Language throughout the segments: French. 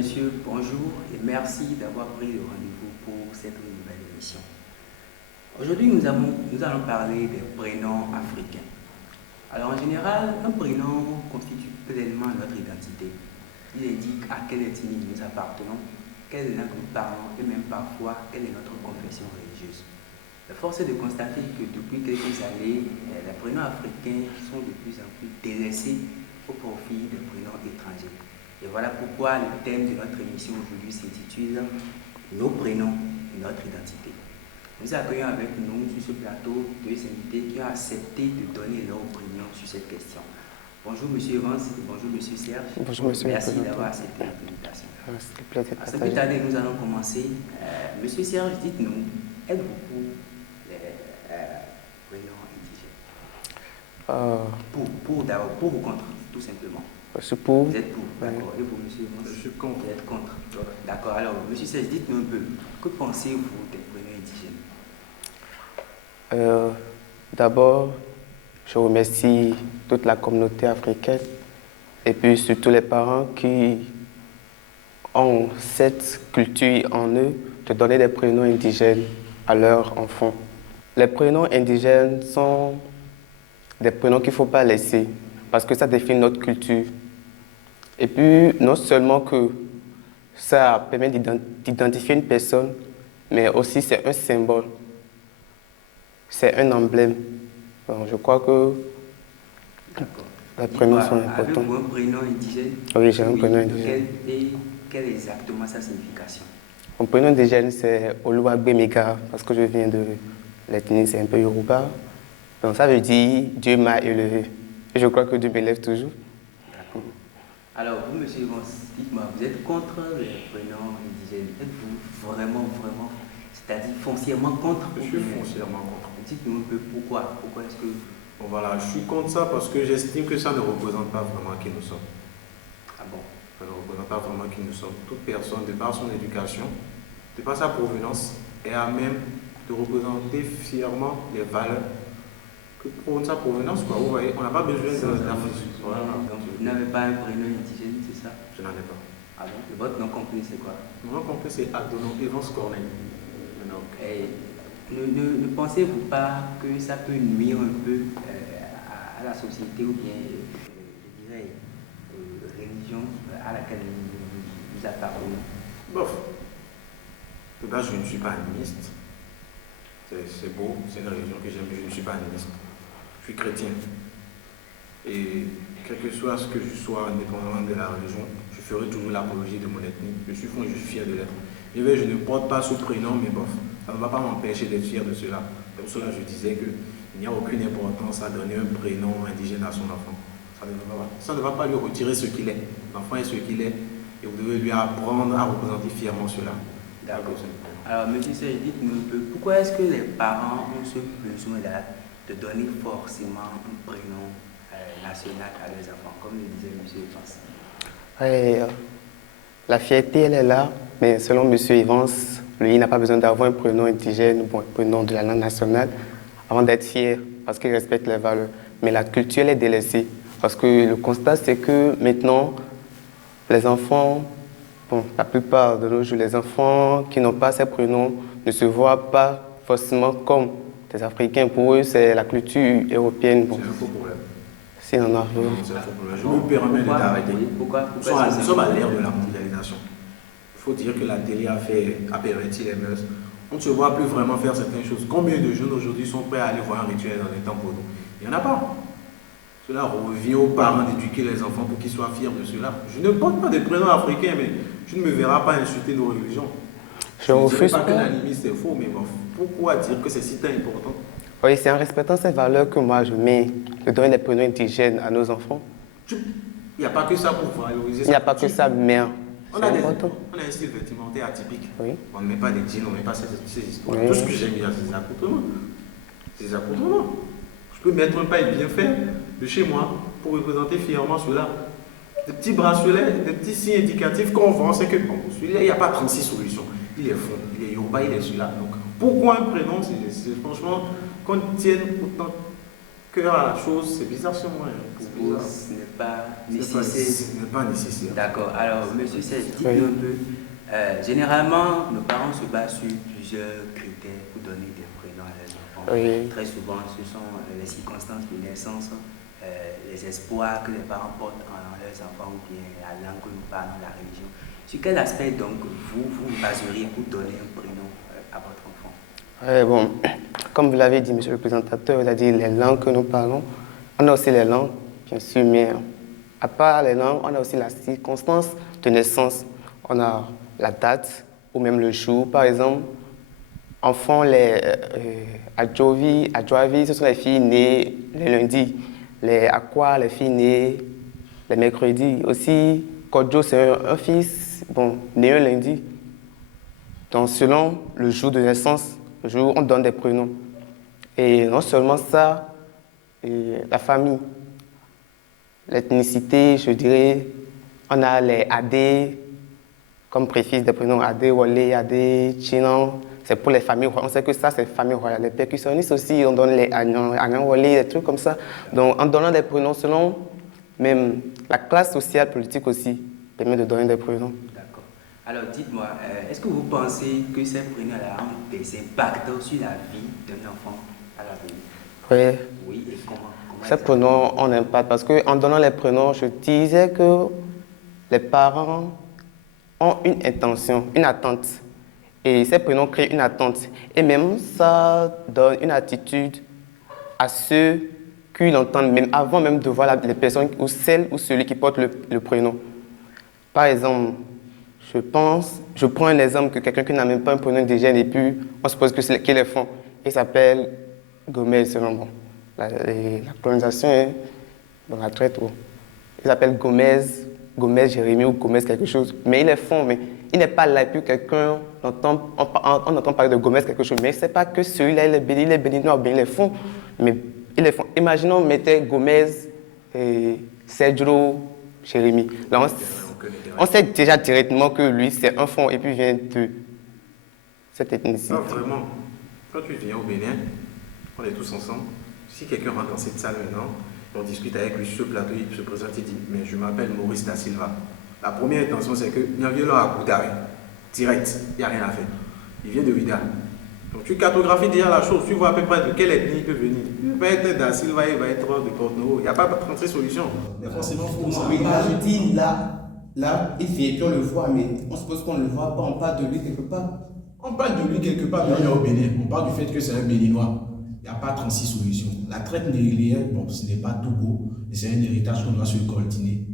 messieurs, bonjour et merci d'avoir pris le rendez-vous pour cette nouvelle émission. Aujourd'hui, nous allons parler des prénoms africains. Alors en général, nos prénoms constituent pleinement notre identité. Ils indiquent à quelle ethnie nous appartenons, quelle langue nous parlons et même parfois quelle est notre confession religieuse. La force est de constater que depuis quelques années, les prénoms africains sont de plus en plus délaissés au profit des prénoms étrangers. Et voilà pourquoi le thème de notre émission aujourd'hui s'intitule « Nos prénoms et notre identité ». Nous accueillons avec nous sur ce plateau deux invités qui ont accepté de donner leur opinion sur cette question. Bonjour M. Evans et bonjour M. Serge. Bonjour M. Merci d'avoir accepté l'invitation. C'est un plaisir de À ce partager. but nous allons commencer. M. Serge, dites-nous, êtes-vous pour les prénoms indigènes Pour ou contre, tout simplement. Je suis pour. Vous êtes pour, d'accord. Et vous, monsieur Evans? Je suis contre. Vous êtes contre. D'accord. Alors, monsieur Serge, dites-nous un peu, que pensez-vous des prénoms indigènes? D'abord, je remercie toute la communauté africaine et puis surtout les parents qui ont cette culture en eux de donner des prénoms indigènes à leurs enfants. Les prénoms indigènes sont des prénoms qu'il ne faut pas laisser parce que ça définit notre culture. Et puis, non seulement que ça permet d'identifier une personne, mais aussi c'est un symbole. C'est un emblème. Donc, je crois que les prénoms sont importants. Avez-vous un prénom indigène? Oui, j'ai un prénom indigène. Et quelle est exactement sa signification? Mon prénom indigène, c'est Oluwagbemiga, parce que je viens de l'ethnie, c'est un peu Yoruba. Donc ça veut dire « Dieu m'a élevé ». Et je crois que Dieu m'élève toujours. D'accord. Alors, vous, monsieur Evans, dites-moi, vous êtes contre les prénoms indigènes? Êtes-vous vraiment, c'est-à-dire foncièrement contre? Je suis foncièrement contre. Dites-nous un peu pourquoi. Pourquoi est-ce que... Bon, voilà, je suis contre ça parce que j'estime que ça ne représente pas vraiment qui nous sommes. Ah bon? Ça ne représente pas vraiment qui nous sommes. Toute personne, de par son éducation, de par sa provenance, est à même de représenter fièrement les valeurs que prône sa provenance. Quoi. Vous voyez, on n'a pas besoin d'afficher. Voilà. Donc, vous n'avez pas un prénom indigène, c'est ça? Je n'en ai pas. Ah bon? Et votre nom complet, c'est quoi? Mon nom complet, c'est Adono Evans Corneille. Et ne pensez-vous pas que ça peut nuire un peu à la société ou bien, je dirais, religion à laquelle nous appartenons? Bof. De base, je ne suis pas animiste. C'est beau, c'est une religion que j'aime, mais je ne suis pas animiste. Je suis chrétien. Et quel que soit ce que je sois, indépendamment de la religion, je ferai toujours l'apologie de mon ethnie. Je suis fond et je suis fier de l'être. Et bien, je ne porte pas ce prénom, mais bof, ça ne va pas m'empêcher d'être fier de cela. Comme cela, je disais qu'il n'y a aucune importance à donner un prénom indigène à son enfant. Ça ne va pas lui retirer ce qu'il est. L'enfant est ce qu'il est et vous devez lui apprendre à représenter fièrement cela. D'accord. Alors, monsieur Serge, dites-nous un peu, pourquoi est-ce que les parents ont ce besoin-là de donner forcément un prénom national à leurs enfants, comme le disait monsieur Evans? La fierté, elle est là, mais selon M. Evans, lui, il n'a pas besoin d'avoir un prénom indigène ou un prénom de la langue nationale avant d'être fier, parce qu'il respecte les valeurs. Mais la culture, elle est délaissée, parce que le constat, c'est que maintenant, les enfants, la plupart de nos jours, les enfants qui n'ont pas ces prénoms ne se voient pas forcément comme des Africains. Pour eux, c'est la culture européenne. C'est un faux problème. C'est un art. C'est un faux problème. Je me permets de t'arrêter. Pourquoi Nous sommes à l'ère de la mondialisation. Il faut dire que la télé a perverti les mœurs. On ne se voit plus vraiment faire certaines choses. Combien de jeunes aujourd'hui sont prêts à aller voir un rituel dans les temples? Il n'y en a pas. Cela revient aux parents d'éduquer les enfants pour qu'ils soient fiers de cela. Je ne porte pas des prénoms africains, mais tu ne me verras pas insulter nos religions. Je ne refuse pas que pas. l'animisme c'est faux, mais bon, pourquoi dire que c'est si important? Oui, c'est en respectant ces valeurs que moi je mets de donner des prénoms indigènes à nos enfants. Il n'y a pas que ça pour valoriser. Il n'y a pas que ça, mais On c'est a important. un style vestimentaire atypique. Oui. On ne met pas des jeans, on ne met pas ces histoires. Oui. Tout ce que j'aime bien, c'est ces accoutrements. Ces accoutrements. Je peux mettre un paille bien fait de chez moi pour représenter fièrement cela. Des petits bracelets, des petits signes indicatifs qu'on vend, c'est que bon, celui-là, il n'y a pas 36 solutions. Il est fond, il est Yoruba, il est celui-là. Donc, pourquoi un prénom? C'est franchement qu'on tienne autant cœur à la chose, c'est bizarre sur moi. Pour vous, ce n'est pas nécessaire. Ce n'est pas nécessaire. D'accord. Alors, monsieur Seth, dites-nous un peu. Généralement, nos parents se basent sur plusieurs critères pour donner des prénoms à leurs enfants. Oui. Très souvent, ce sont les circonstances de naissance, les espoirs que les parents portent en leurs enfants ou bien la langue que nous parlons, la religion. Sur quel aspect, donc, vous baseriez pour donner un prénom à votre enfant? Bon, comme vous l'avez dit, monsieur le présentateur, il a dit les langues que nous parlons. On a aussi les langues, bien sûr, mais à part les langues, on a aussi la circonstance de naissance. On a la date ou même le jour, par exemple. Enfants, les Adjovi, ce sont les filles nées le lundi. Les Aqua, les filles nées le mercredi. Aussi, Kodjo, c'est un fils, bon, né un lundi. Donc, selon le jour de naissance, le jour où on donne des prénoms. Et non seulement ça, la famille, l'ethnicité, je dirais, on a les AD, comme préfixe des prénoms AD, Wale, AD, Chinan. C'est pour les familles royales. On sait que ça, c'est famille royale. Les percussionnistes aussi, on donne les Agnan Wale, des trucs comme ça. Donc, en donnant des prénoms, selon même la classe sociale, politique aussi, permet de donner des prénoms. D'accord. Alors, dites-moi, est-ce que vous pensez que ces prénoms-là ont des impacts sur la vie d'un enfant à l'avenir? Oui. Oui, et comment Ces prénoms ont un impact parce qu'en donnant les prénoms, je disais que les parents ont une intention, une attente. Et ces prénoms créent une attente. Et même ça donne une attitude à ceux qui l'entendent, même avant même de voir les personnes ou celle ou celui qui porte le prénom. Par exemple, je prends un exemple que quelqu'un qui n'a même pas un prénom indigène et puis on suppose qu'il est fond. Il s'appelle Gomez, selon moi. La colonisation est dans la traite. Il s'appelle Gomez Jérémie ou Gomez quelque chose. Mais il est fond, mais il n'est pas là. Et puis quelqu'un, on entend parler de Gomez quelque chose. Mais ce n'est pas que celui-là, il est béninois, bien il est fond. Mais il est fond. Imaginons, on mettait Gomez, Cedro, Jérémie. Là, on sait déjà directement que lui, c'est un fond et puis vient de cette ethnicité. Non, vraiment. Quand tu viens au Bénin, on est tous ensemble. Si quelqu'un rentre dans cette salle maintenant, on discute avec lui sur ce plateau, il se présente et dit « Mais je m'appelle Maurice Da Silva ». La première intention, c'est que il vient là à coup d'arrêt. Direct, il n'y a rien à faire. Il vient de Ouidah. Donc tu cartographies déjà la chose, tu vois à peu près de quelle ethnie il peut venir. Il va être Da Silva, il va être de Porto-Novo. Il n'y a pas de 36 solutions. Il y a forcément ça. Je dis là, il fait, puis on le voit, mais on suppose qu'on ne le voit pas, on parle de lui quelque part. On parle de lui quelque part, mais on est au Bénin. On parle du fait que c'est un Béninois. Il n'y a pas 36 solutions. La traite négrière, bon, ce n'est pas tout beau, mais c'est un héritage qu'on doit se coltiner.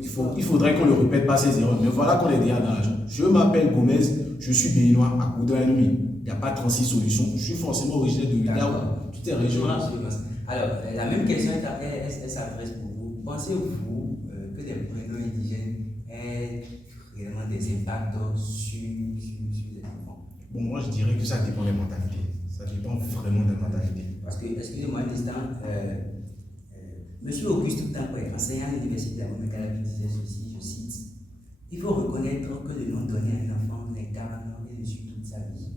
Il faudrait qu'on ne répète pas ces erreurs. Mais voilà qu'on est déjà dans la chose. Je m'appelle Gomez, je suis Béninois à Kouda ennemi. Il n'y a pas 36 solutions. Je suis forcément originaire de Ouidah ou toutes ces régions-là. Alors, la même question elle s'adresse pour vous. Pensez-vous que des prénoms indigènes aient réellement des impacts sur les enfants? Bon, moi je dirais que ça dépend des mentalités. Ça dépend vraiment des mentalités. Parce que, excusez-moi un instant, Monsieur Auguste Tampoué, enseignant à l'université de Montréal, disait ceci, je cite, il faut reconnaître que le nom donné à un enfant l'incarne et le suit toute sa vie.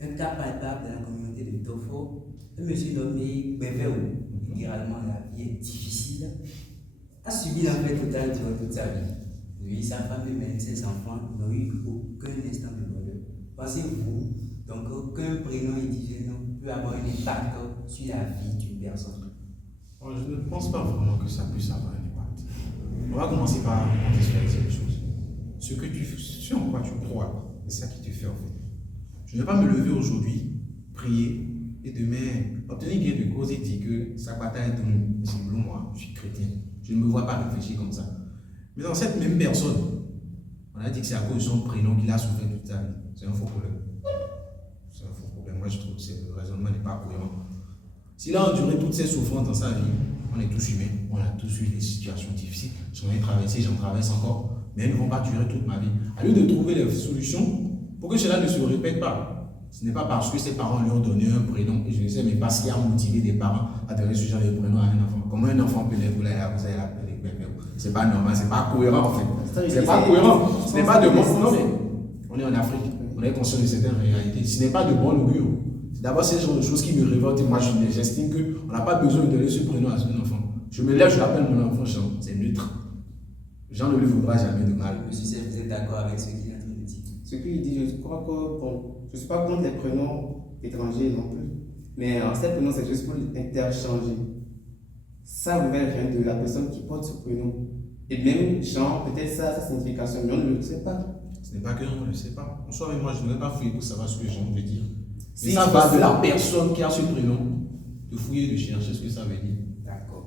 Un cas palpable de la communauté de Tofo, un monsieur nommé Beveo, littéralement la vie est difficile, a subi l'enfer total durant toute sa vie. Lui, sa femme et même ses enfants n'ont eu aucun instant de bonheur. Pensez-vous donc qu'un prénom indigène peut avoir un impact sur la vie d'une personne? Je ne pense pas vraiment que ça puisse avoir un impact. On va commencer par contextualiser les choses. Ce en quoi tu crois, c'est ça qui te fait en fait. Je ne vais pas me lever aujourd'hui, prier, et demain obtenir gain de cause et dire que ça bataille est nous. C'est moi, je suis chrétien. Je ne me vois pas réfléchir comme ça. Mais dans cette même personne, on a dit que c'est à cause de son prénom qu'il a souffert toute sa vie. C'est un faux problème. C'est un faux problème. Moi, je trouve que le raisonnement n'est pas cohérent. S'il a enduré toutes ces souffrances dans sa vie, on est tous humains, on a tous eu des situations difficiles. J'en ai traversé, j'en traverse encore, mais elles ne vont pas durer toute ma vie. À lieu de trouver des solutions pour que cela ne se répète pas. Ce n'est pas parce que ses parents lui ont donné un prénom, et je le sais, mais parce qu'il a motivé des parents à donner ce genre de prénom à un enfant. Comment un enfant peut l'appeler c'est pas normal, c'est pas cohérent en fait. C'est pas cohérent. Ce n'est pas de bon. Non, mais on est en Afrique, on est conscient de certaines réalités. Ce n'est pas de bon augure. D'abord, c'est le genre de choses qui me révoltent. Moi, j'estime qu'on n'a pas besoin de donner ce prénom à un enfant. Je me lève, je l'appelle mon enfant Jean. C'est neutre. Jean ne lui voudra jamais de mal. Monsieur Serge, vous êtes d'accord avec ce qu'il est en train de dire? Ce qu'il dit, je crois que, bon, je ne suis pas contre les prénoms étrangers non plus. Mais ces prénoms, c'est juste pour interchanger. Ça ne veut rien de la personne qui porte ce prénom. Et même Jean, peut-être ça a sa signification, mais on ne le sait pas. Ce n'est pas que on ne le sait pas. En soi, même moi, je ne vais pas fouiller pour savoir ce que Jean veut dire. Si Mais ça va de la personne qui a ce prénom, de fouiller, de chercher ce que ça veut dire. D'accord.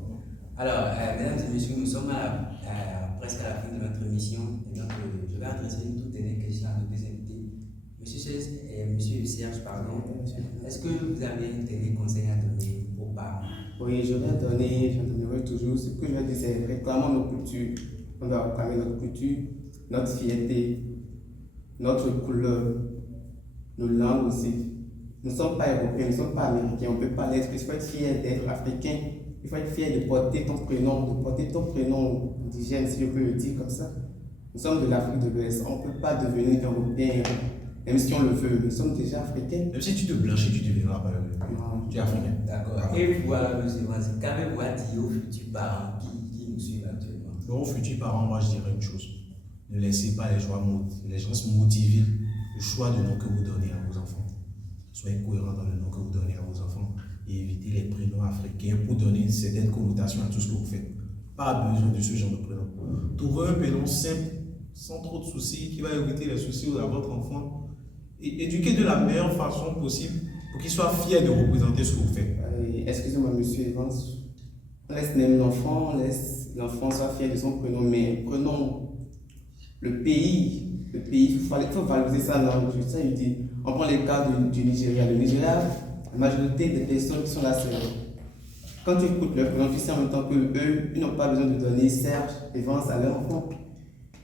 Alors, mesdames et messieurs, nous sommes presque à la fin de notre émission. Et donc, je vais adresser une toute dernière question à nos deux invités. Monsieur Serge, pardon. Est-ce que vous avez un dernier conseil à donner aux parents? Oui, j'en donnerai toujours. Ce que je vais dire, c'est réclamons nos cultures. On doit réclamer notre culture, notre fierté, notre couleur, nos langues aussi. Nous ne sommes pas européens, nous ne sommes pas américains, on ne peut pas l'être. Il faut être fier d'être africain. Il faut être fier de porter ton prénom indigène, si je peux le dire comme ça. Nous sommes de l'Afrique de l'Ouest, on ne peut pas devenir européen, même si on le veut. Nous sommes déjà africains. Même si tu te blanchis, tu deviendras pas Non. tu es africain. D'accord. Et voilà, monsieur Vanzi, qu'avez-vous à dire aux futurs parents qui nous suivent actuellement? Donc, aux futurs parents, moi, je dirais une chose. Ne laissez pas les gens motiver le choix de nom que vous donnez à vos enfants. Soyez cohérents dans le nom que vous donnez à vos enfants et évitez les prénoms africains pour donner une certaine connotation à tout ce que vous faites. Pas besoin de ce genre de prénom. Trouvez un prénom simple, sans trop de soucis, qui va éviter les soucis à votre enfant et éduquez de la meilleure façon possible pour qu'il soit fier de représenter ce que vous faites. Excusez-moi, monsieur Evans. On laisse même l'enfant, l'enfant soit fier de son prénom, mais prenons le pays, il faut valoriser sa langue. Ça, il dit. On prend le cas du Nigeria. Le Nigeria, la majorité des personnes qui sont là, c'est. Quand tu écoutes leur prénom, tu sais en même temps qu'eux, ils n'ont pas besoin de donner Serge Evans à leur enfant.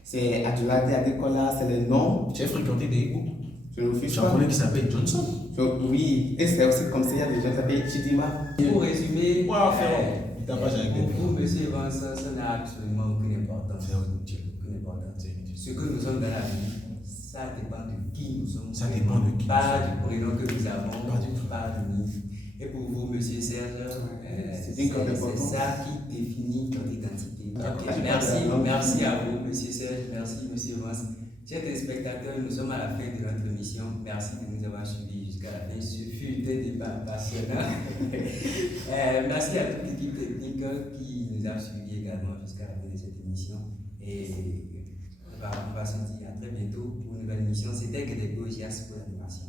C'est Adulade Adekola, c'est le nom. J'ai fréquenté des groupes. Je ne fiche J'ai pas. un collègue qui s'appelle Johnson. Oui, et c'est aussi comme ça, il y a des gens qui s'appellent Chidima. Pour résumer, Il tapage avec des pour vous, monsieur Evans, ça n'a absolument aucune importance. C'est inutile. Aucune importance. C'est inutile. Ce que nous sommes dans la vie, ça dépend de qui nous sommes. Ça dépend de qui. Pas du prénom que nous avons, Pas du tout. pas de nous. Et pour vous, monsieur Serge, c'est ça qui définit notre identité. Ok, merci à vous, monsieur Serge, merci, monsieur Evans. Chers téléspectateurs, nous sommes à la fin de notre émission. Merci de nous avoir suivis jusqu'à la fin. Ce fut un débat passionnant. Merci à toute l'équipe technique qui nous a suivis également jusqu'à la fin de cette émission. Et on va se dire à très bientôt pour une nouvelle émission. C'était que des Gogias pour l'animation.